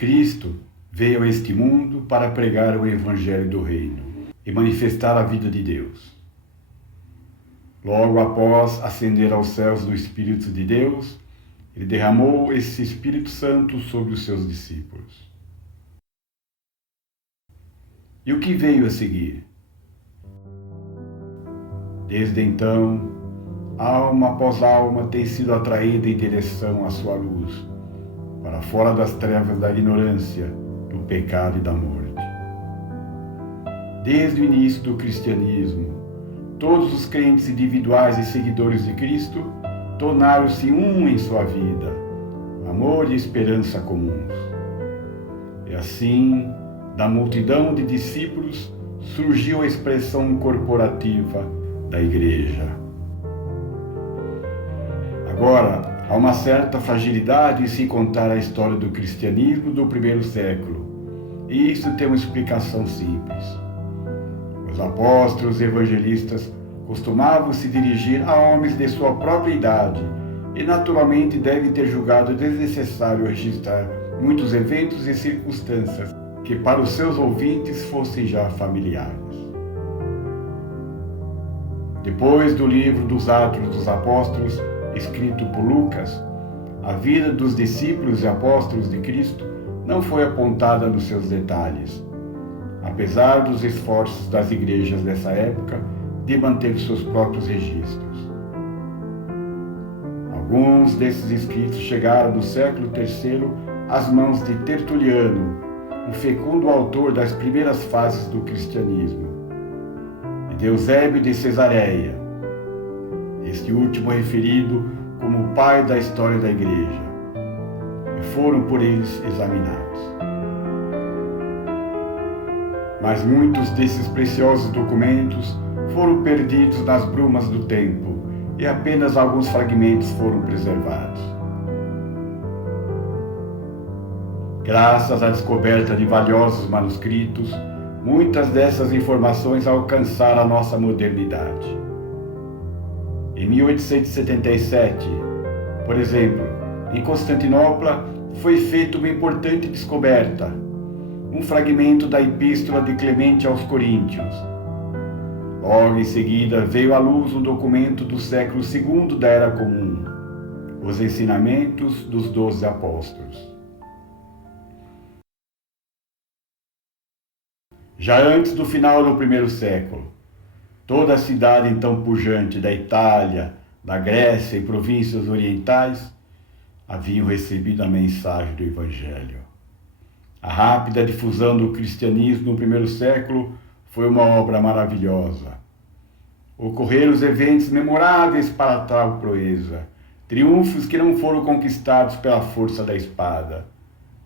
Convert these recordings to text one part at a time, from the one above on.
Cristo veio a este mundo para pregar o Evangelho do Reino e manifestar a vida de Deus. Logo após ascender aos céus do Espírito de Deus, ele derramou esse Espírito Santo sobre os seus discípulos. E o que veio a seguir? Desde então, alma após alma tem sido atraída em direção à sua luz, para fora das trevas da ignorância, do pecado e da morte. Desde o início do cristianismo, todos os crentes individuais e seguidores de Cristo tornaram-se um em sua vida, amor e esperança comuns. E assim, da multidão de discípulos, surgiu a expressão corporativa da Igreja. Agora, há uma certa fragilidade em se contar a história do cristianismo do primeiro século, e isso tem uma explicação simples. Os apóstolos e evangelistas costumavam se dirigir a homens de sua própria idade e naturalmente devem ter julgado desnecessário registrar muitos eventos e circunstâncias que para os seus ouvintes fossem já familiares. Depois do livro dos Atos dos Apóstolos, escrito por Lucas, a vida dos discípulos e apóstolos de Cristo não foi apontada nos seus detalhes, apesar dos esforços das igrejas dessa época de manter seus próprios registros. Alguns desses escritos chegaram no século III às mãos de Tertuliano, um fecundo autor das primeiras fases do cristianismo, e de Eusébio de Cesareia, este último referido como o pai da história da Igreja, e foram por eles examinados. Mas muitos desses preciosos documentos foram perdidos nas brumas do tempo e apenas alguns fragmentos foram preservados. Graças à descoberta de valiosos manuscritos, muitas dessas informações alcançaram a nossa modernidade. Em 1877, por exemplo, em Constantinopla, foi feita uma importante descoberta, um fragmento da Epístola de Clemente aos Coríntios. Logo em seguida veio à luz um documento do século II da Era Comum, os Ensinamentos dos 12 Apóstolos. Já antes do final do primeiro século, toda a cidade então pujante da Itália, da Grécia e províncias orientais haviam recebido a mensagem do Evangelho. A rápida difusão do cristianismo no primeiro século foi uma obra maravilhosa. Ocorreram os eventos memoráveis para tal proeza, triunfos que não foram conquistados pela força da espada,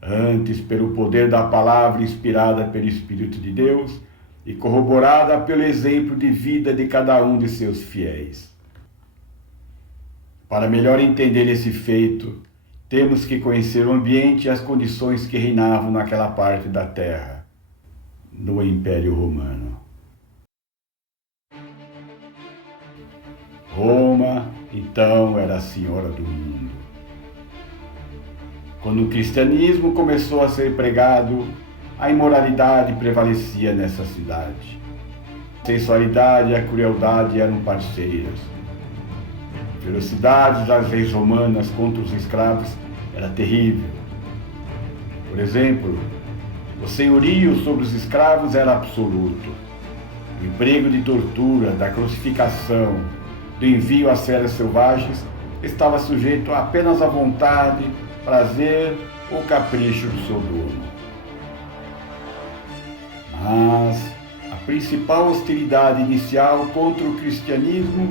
antes pelo poder da palavra inspirada pelo Espírito de Deus e corroborada pelo exemplo de vida de cada um de seus fiéis. Para melhor entender esse feito, temos que conhecer o ambiente e as condições que reinavam naquela parte da terra, no Império Romano. Roma, então, era a senhora do mundo. Quando o cristianismo começou a ser pregado, a imoralidade prevalecia nessa cidade. A sensualidade e a crueldade eram parceiras. A ferocidade das leis romanas contra os escravos era terrível. Por exemplo, o senhorio sobre os escravos era absoluto. O emprego de tortura, da crucificação, do envio às feras selvagens estava sujeito apenas à vontade, prazer ou capricho do seu dono. Mas a principal hostilidade inicial contra o cristianismo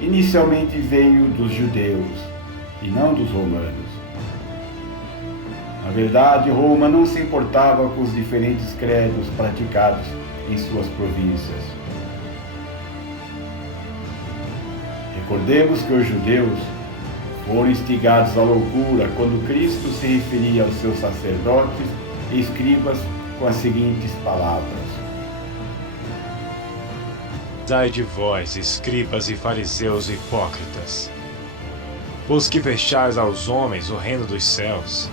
inicialmente veio dos judeus e não dos romanos. Na verdade, Roma não se importava com os diferentes credos praticados em suas províncias. Recordemos que os judeus foram instigados à loucura quando Cristo se referia aos seus sacerdotes e escribas com as seguintes palavras: Ai de vós, escribas e fariseus hipócritas, pois que fechais aos homens o reino dos céus.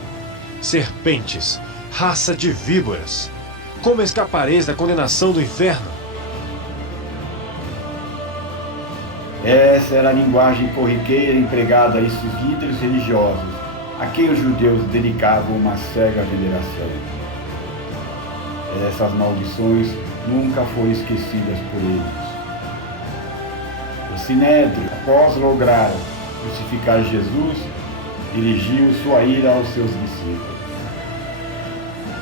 Serpentes, Raça de víboras! Como escapareis da condenação do inferno? Essa era a linguagem corriqueira empregada a esses líderes religiosos, a quem os judeus dedicavam uma cega veneração. Essas maldições nunca foram esquecidas por eles. O Sinédrio, após lograr crucificar Jesus, dirigiu sua ira aos seus discípulos.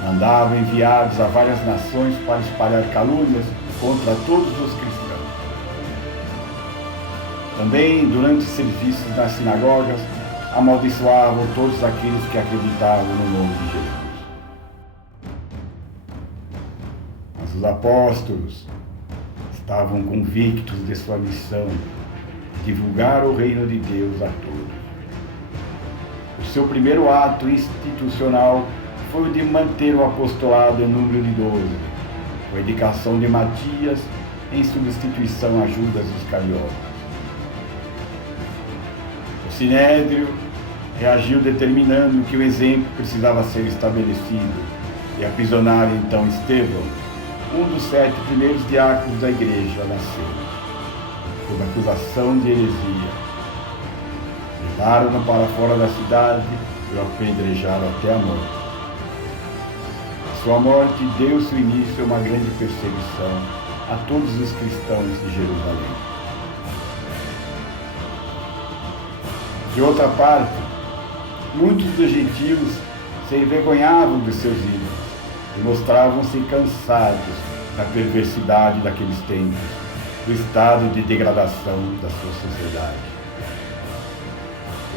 Mandava enviados a várias nações para espalhar calúnias contra todos os cristãos. Também, durante os serviços nas sinagogas, amaldiçoavam todos aqueles que acreditavam no nome de Jesus. Mas os apóstolos estavam convictos de sua missão de divulgar o reino de Deus a todos. O seu primeiro ato institucional foi o de manter o apostolado em número de 12, com a indicação de Matias em substituição a Judas Iscariotes. O Sinédrio reagiu determinando que o exemplo precisava ser estabelecido e aprisionaram então Estevão, um dos 7 primeiros diáconos da igreja nasceu, sob acusação de heresia. Levaram-no para fora da cidade e o apedrejaram até a morte. A sua morte deu-se o início a uma grande perseguição a todos os cristãos de Jerusalém. De outra parte, muitos dos gentios se envergonhavam de seus ídolos e mostravam-se cansados da perversidade daqueles tempos, do estado de degradação da sua sociedade.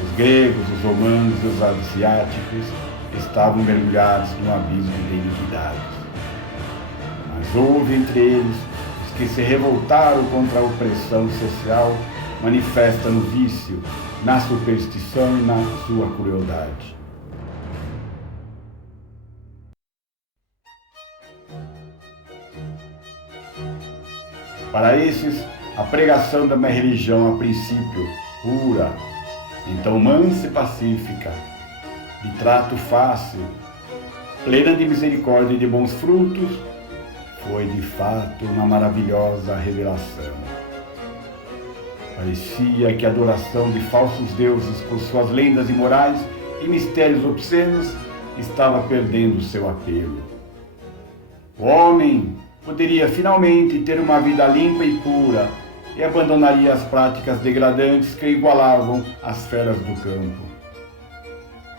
Os gregos, os romanos e os asiáticos estavam mergulhados num abismo de iniquidades. Mas houve entre eles os que se revoltaram contra a opressão social manifesta no vício, na superstição e na sua crueldade. Para esses, a pregação da minha religião, a princípio pura, então mansa e pacífica, de trato fácil, plena de misericórdia e de bons frutos, foi de fato uma maravilhosa revelação. Parecia que a adoração de falsos deuses com suas lendas imorais e mistérios obscenos estava perdendo seu apelo. O homem poderia finalmente ter uma vida limpa e pura e abandonaria as práticas degradantes que igualavam as feras do campo.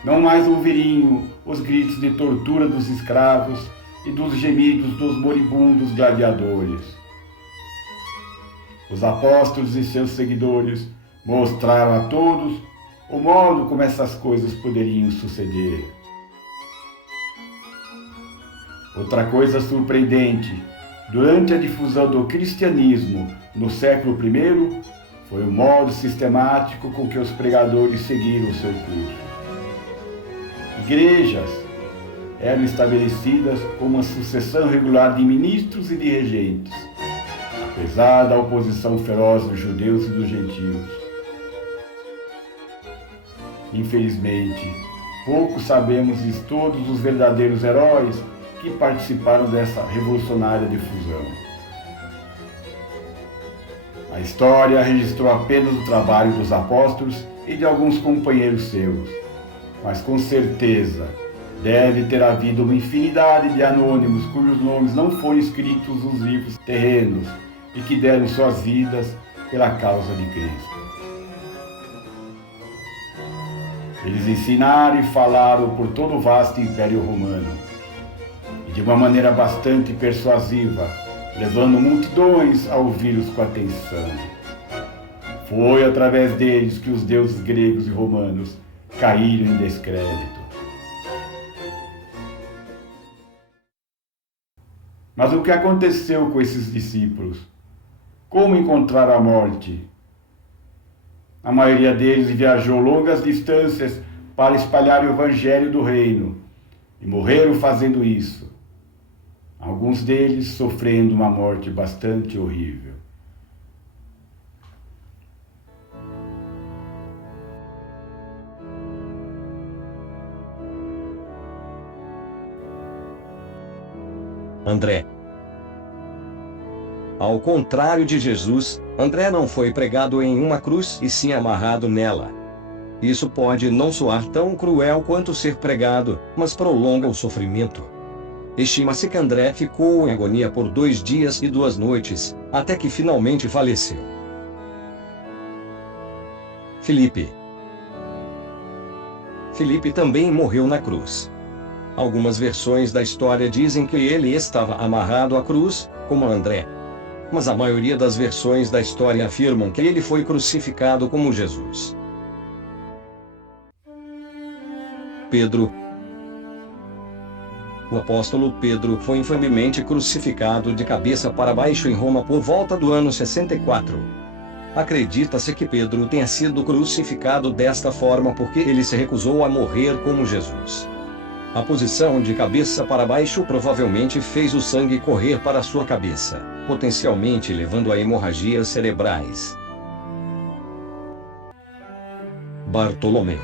Não mais ouviriam os gritos de tortura dos escravos e dos gemidos dos moribundos gladiadores. Os apóstolos e seus seguidores mostraram a todos o modo como essas coisas poderiam suceder. Outra coisa surpreendente, durante a difusão do cristianismo no século I, foi o modo sistemático com que os pregadores seguiram o seu curso. Igrejas eram estabelecidas com uma sucessão regular de ministros e de regentes, apesar da oposição feroz dos judeus e dos gentios. Infelizmente, pouco sabemos de todos os verdadeiros heróis que participaram dessa revolucionária difusão. A história registrou apenas o trabalho dos apóstolos e de alguns companheiros seus, mas com certeza deve ter havido uma infinidade de anônimos cujos nomes não foram escritos nos livros terrenos e que deram suas vidas pela causa de Cristo. Eles ensinaram e falaram por todo o vasto Império Romano, e de uma maneira bastante persuasiva, levando multidões a ouvi-los com atenção. Foi através deles que os deuses gregos e romanos caíram em descrédito. Mas o que aconteceu com esses discípulos? Como encontraram a morte? A maioria deles viajou longas distâncias para espalhar o evangelho do reino e morreram fazendo isso. Alguns deles sofrendo uma morte bastante horrível. André. Ao contrário de Jesus, André não foi pregado em uma cruz e sim amarrado nela. Isso pode não soar tão cruel quanto ser pregado, mas prolonga o sofrimento. Estima-se que André ficou em agonia por 2 dias e 2 noites, até que finalmente faleceu. Filipe. Filipe também morreu na cruz. Algumas versões da história dizem que ele estava amarrado à cruz, como André. Mas a maioria das versões da história afirmam que ele foi crucificado como Jesus. Pedro. O apóstolo Pedro foi infamemente crucificado de cabeça para baixo em Roma por volta do ano 64. Acredita-se que Pedro tenha sido crucificado desta forma porque ele se recusou a morrer como Jesus. A posição de cabeça para baixo provavelmente fez o sangue correr para sua cabeça, potencialmente levando a hemorragias cerebrais. Bartolomeu.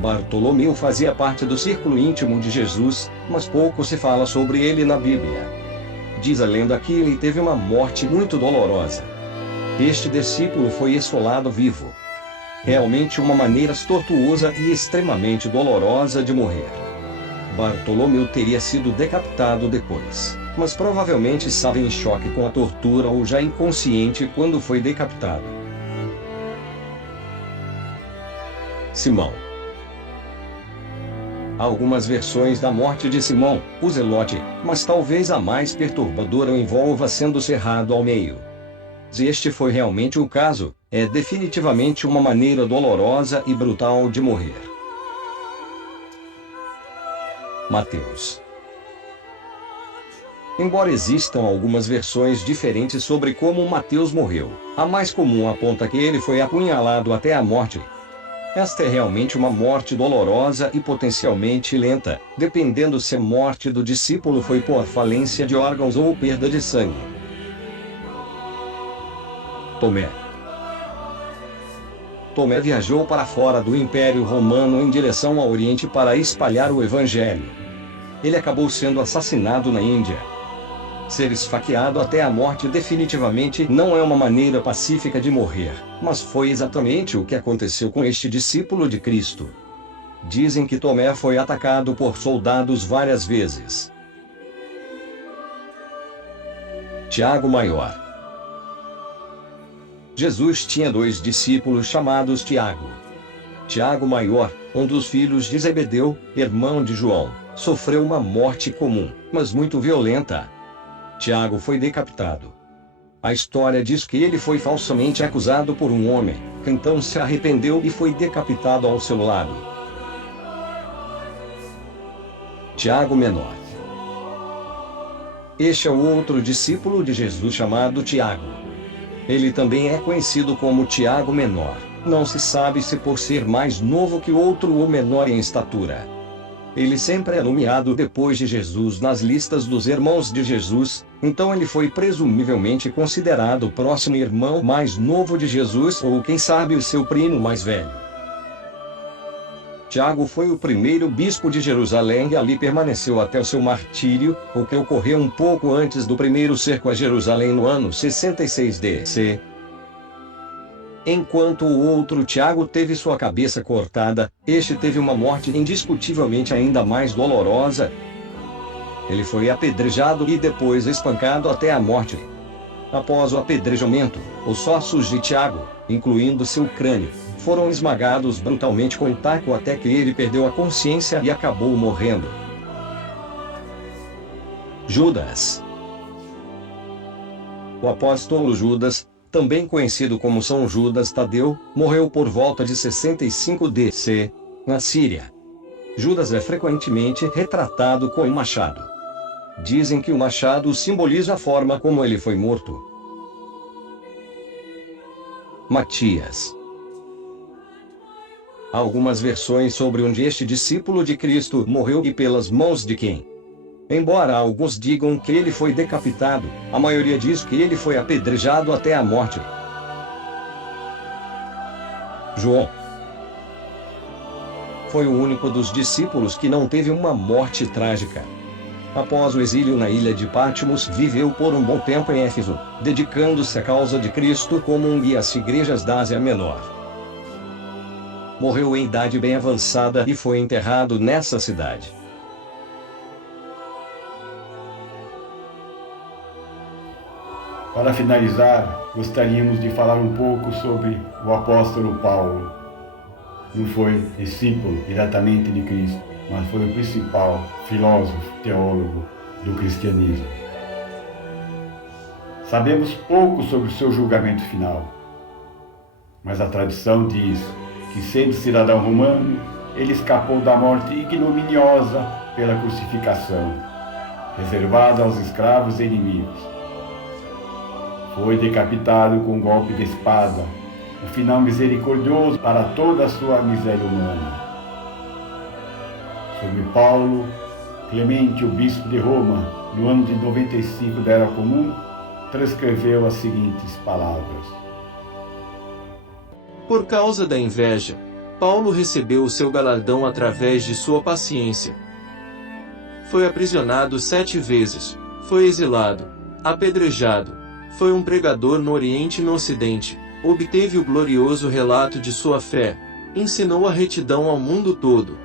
Bartolomeu fazia parte do círculo íntimo de Jesus, mas pouco se fala sobre ele na Bíblia. Diz a lenda que ele teve uma morte muito dolorosa. Este discípulo foi esfolado vivo. Realmente uma maneira tortuosa e extremamente dolorosa de morrer. Bartolomeu teria sido decapitado depois, mas provavelmente estava em choque com a tortura ou já inconsciente quando foi decapitado. Simão. Há algumas versões da morte de Simão, o Zelote, mas talvez a mais perturbadora o envolva sendo cerrado ao meio. Se este foi realmente o caso, é definitivamente uma maneira dolorosa e brutal de morrer. Mateus. Embora existam algumas versões diferentes sobre como Mateus morreu, a mais comum aponta que ele foi apunhalado até a morte. Esta é realmente uma morte dolorosa e potencialmente lenta, dependendo se a morte do discípulo foi por falência de órgãos ou perda de sangue. Tomé. Tomé viajou para fora do Império Romano em direção ao Oriente para espalhar o Evangelho. Ele acabou sendo assassinado na Índia. Ser esfaqueado até a morte definitivamente não é uma maneira pacífica de morrer, mas foi exatamente o que aconteceu com este discípulo de Cristo. Dizem que Tomé foi atacado por soldados várias vezes. Tiago Maior. Jesus tinha 2 discípulos chamados Tiago. Tiago Maior, um dos filhos de Zebedeu, irmão de João, sofreu uma morte comum, mas muito violenta. Tiago foi decapitado. A história diz que ele foi falsamente acusado por um homem, que então se arrependeu e foi decapitado ao seu lado. Tiago Menor. Este é o outro discípulo de Jesus chamado Tiago. Ele também é conhecido como Tiago Menor. Não se sabe se por ser mais novo que o outro ou menor em estatura. Ele sempre é nomeado depois de Jesus nas listas dos irmãos de Jesus, então ele foi presumivelmente considerado o próximo irmão mais novo de Jesus ou quem sabe o seu primo mais velho. Tiago foi o primeiro bispo de Jerusalém e ali permaneceu até o seu martírio, o que ocorreu um pouco antes do primeiro cerco a Jerusalém no ano 66 d.C. Enquanto o outro Tiago teve sua cabeça cortada, este teve uma morte indiscutivelmente ainda mais dolorosa. Ele foi apedrejado e depois espancado até a morte. Após o apedrejamento, os ossos de Tiago, incluindo seu crânio, foram esmagados brutalmente com um taco até que ele perdeu a consciência e acabou morrendo. Judas. O apóstolo Judas, também conhecido como São Judas Tadeu, morreu por volta de 65 d.C., na Síria. Judas é frequentemente retratado com um machado. Dizem que o machado simboliza a forma como ele foi morto. Matias. Há algumas versões sobre onde este discípulo de Cristo morreu e pelas mãos de quem. Embora alguns digam que ele foi decapitado, a maioria diz que ele foi apedrejado até a morte. João foi o único dos discípulos que não teve uma morte trágica. Após o exílio na ilha de Patmos, viveu por um bom tempo em Éfeso, dedicando-se à causa de Cristo como um guia às igrejas da Ásia Menor. Morreu em idade bem avançada e foi enterrado nessa cidade. Para finalizar, gostaríamos de falar um pouco sobre o apóstolo Paulo. Não foi discípulo diretamente de Cristo, mas foi o principal filósofo, teólogo do cristianismo. Sabemos pouco sobre o seu julgamento final, mas a tradição diz que, sendo cidadão romano, ele escapou da morte ignominiosa pela crucificação, reservada aos escravos e inimigos. Foi decapitado com um golpe de espada, um final misericordioso para toda a sua miséria humana. Sobre Paulo, Clemente, o bispo de Roma, no ano de 95 da Era Comum, transcreveu as seguintes palavras: Por causa da inveja, Paulo recebeu o seu galardão através de sua paciência. Foi aprisionado 7 vezes, foi exilado, apedrejado, foi um pregador no Oriente e no Ocidente, obteve o glorioso relato de sua fé, ensinou a retidão ao mundo todo.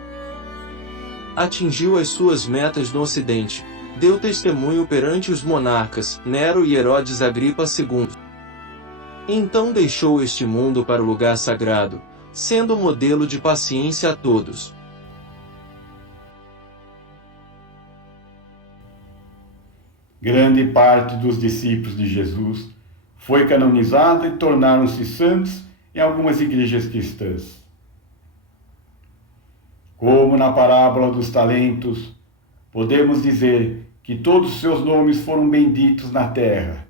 Atingiu as suas metas no Ocidente, deu testemunho perante os monarcas, Nero e Herodes Agripa II. Então deixou este mundo para o lugar sagrado, sendo modelo de paciência a todos. Grande parte dos discípulos de Jesus foi canonizada e tornaram-se santos em algumas igrejas cristãs. Como na parábola dos talentos, podemos dizer que todos os seus nomes foram benditos na terra,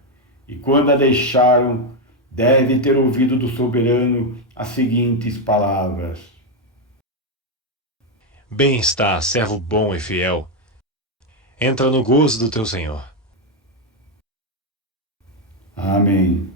e quando a deixaram, deve ter ouvido do soberano as seguintes palavras: Bem está, servo bom e fiel. Entra no gozo do teu Senhor. Amém.